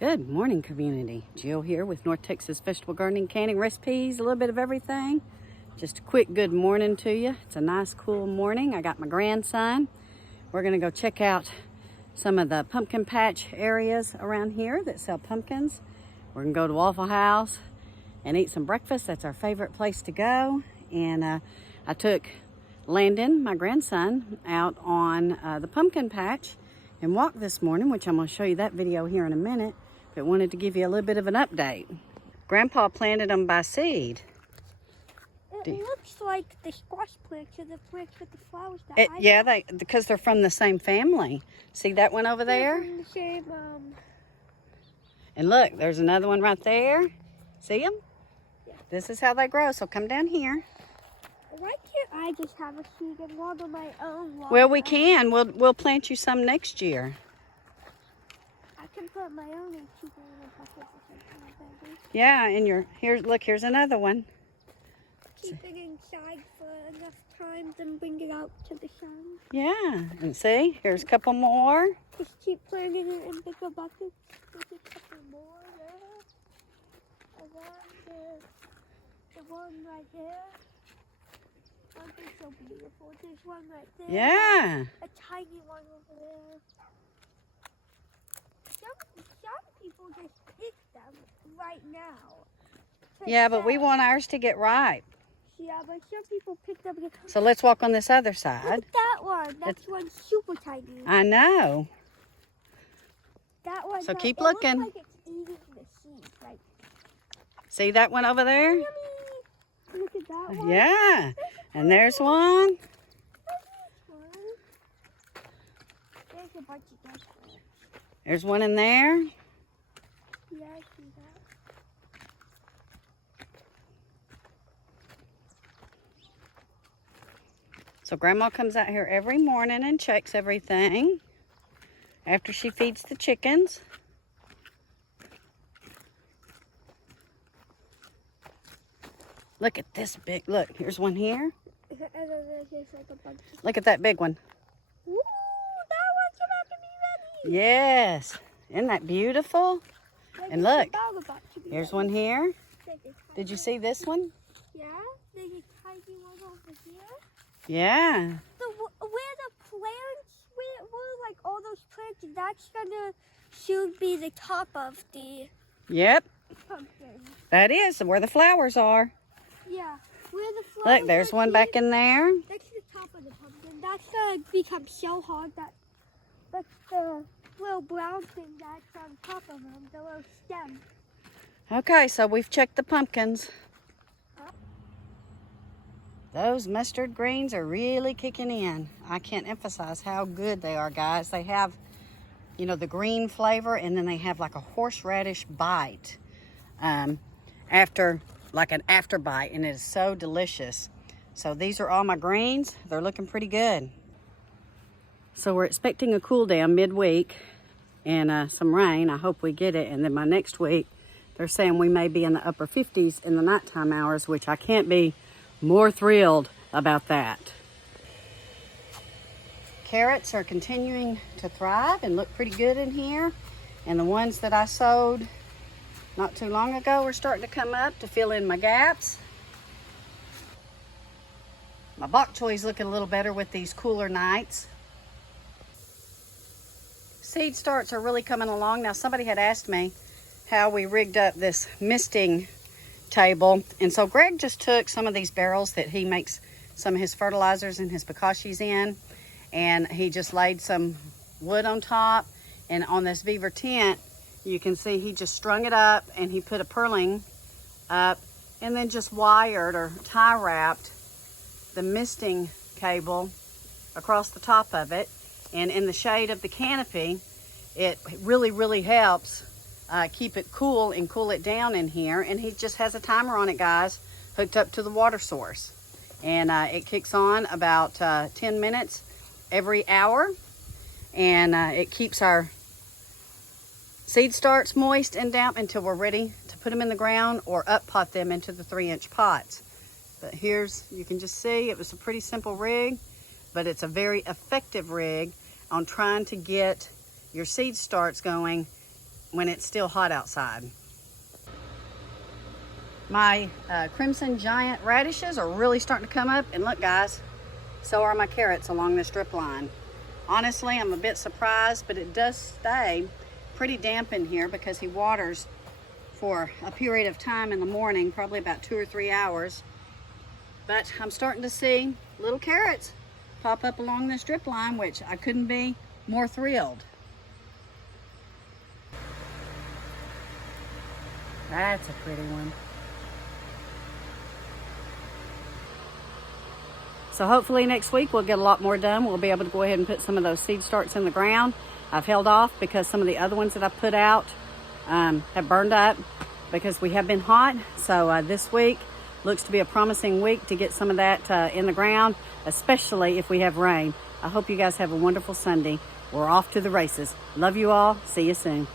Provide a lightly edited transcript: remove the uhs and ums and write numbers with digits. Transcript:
Good morning, community. Jill here with North Texas Vegetable Gardening, Canning Recipes, a little bit of everything. Just a quick good morning to you. It's a nice cool morning. I got my grandson. We're gonna go check out some of the pumpkin patch areas around here that sell pumpkins. We're gonna go to Waffle House and eat some breakfast. That's our favorite place to go. And I took Landon, my grandson, out on the pumpkin patch and walked this morning, which I'm gonna show you that video here in a minute. But wanted to give you a little bit of an update. Grandpa planted them by seed. It looks like the squash plants or the plants with the flowers. Yeah, because they're from the same family. See that one over there? From the same, And look, there's another one right there. See them? Yeah. This is how they grow. So come down here. Why can't I just have a seed and water my own water? Well, we can. We'll plant you some next year. I can put my own in two little buckets or something like that. Yeah, and here's another one. Keep it inside for enough time, then bring it out to the sun. Yeah, and see, here's a couple more. Just keep planting it in bigger buckets. There's a couple more there. And then the one right there. Aren't they so beautiful? There's one right there. Yeah. A tiny one over there. Some people just pick them right now. Yeah, but we want ours to get ripe. Yeah, but some people pick them. So let's walk on this other side. Look at that one. That one's super tiny. I know. That one. So keep looking. Looks like it's eating the seeds. Like, See that one over there? yummy. Look at that one. Yeah. And there's one. There's a bunch of those. There's one in there. Yeah, I see that. So Grandma comes out here every morning and checks everything after she feeds the chickens. Look at this big, look, here's one here. And then there's like a bunch of... Look at that big one. Ooh, that one's about to be ready. Yes. Isn't that beautiful? And look, About to be here's ready. one here. There's a Did you tiny- see this one? Yeah, there's a tiny one over here. Yeah. Where the plants, where like all those plants, that's gonna soon be the top of the Yep, pumpkin. that is where the flowers are. Yeah, where the flowers. Look, there's are one back in there. That's the top of the pumpkin. That's gonna become so hard that that's the little brown thing that's on top of them, the little stem. Okay, so we've checked the pumpkins. Those mustard greens are really kicking in. I can't emphasize how good they are, guys. They have, you know, the green flavor, and then they have like a horseradish bite after, like an after bite, and it is so delicious. So these are all my greens. They're looking pretty good. So we're expecting a cool down midweek and some rain. I hope we get it. And then by next week, they're saying we may be in the upper 50s in the nighttime hours, which I can't be more thrilled about that. Carrots are continuing to thrive and look pretty good in here. And the ones that I sowed not too long ago are starting to come up to fill in my gaps. My bok choy's looking a little better with these cooler nights. Seed starts are really coming along. Now somebody had asked me how we rigged up this misting table, and so Greg just took some of these barrels that he makes some of his fertilizers and his bokashis in, and he just laid some wood on top, and on this beaver tent you can see he just strung it up and he put a purling up and then just wired or tie wrapped the misting cable across the top of it. And in the shade of the canopy, it really helps keep it cool and cool it down in here. And he just has a timer on it, guys, hooked up to the water source. And it kicks on about 10 minutes every hour. And it keeps our seed starts moist and damp until we're ready to put them in the ground or up pot them into the 3-inch pots. But here's, you can just see, it was a pretty simple rig, but it's a very effective rig on trying to get your seed starts going when it's still hot outside. My crimson giant radishes are really starting to come up, and look guys, so are my carrots along this drip line. Honestly, I'm a bit surprised, but it does stay pretty damp in here because he waters for a period of time in the morning, probably about 2 or 3 hours. But I'm starting to see little carrots pop up along this drip line, which I couldn't be more thrilled. That's a pretty one. So hopefully next week we'll get a lot more done. We'll be able to go ahead and put some of those seed starts in the ground. I've held off because some of the other ones that I put out have burned up because we have been hot. So this week looks to be a promising week to get some of that in the ground, especially if we have rain. I hope you guys have a wonderful Sunday. We're off to the races. Love you all. See you soon.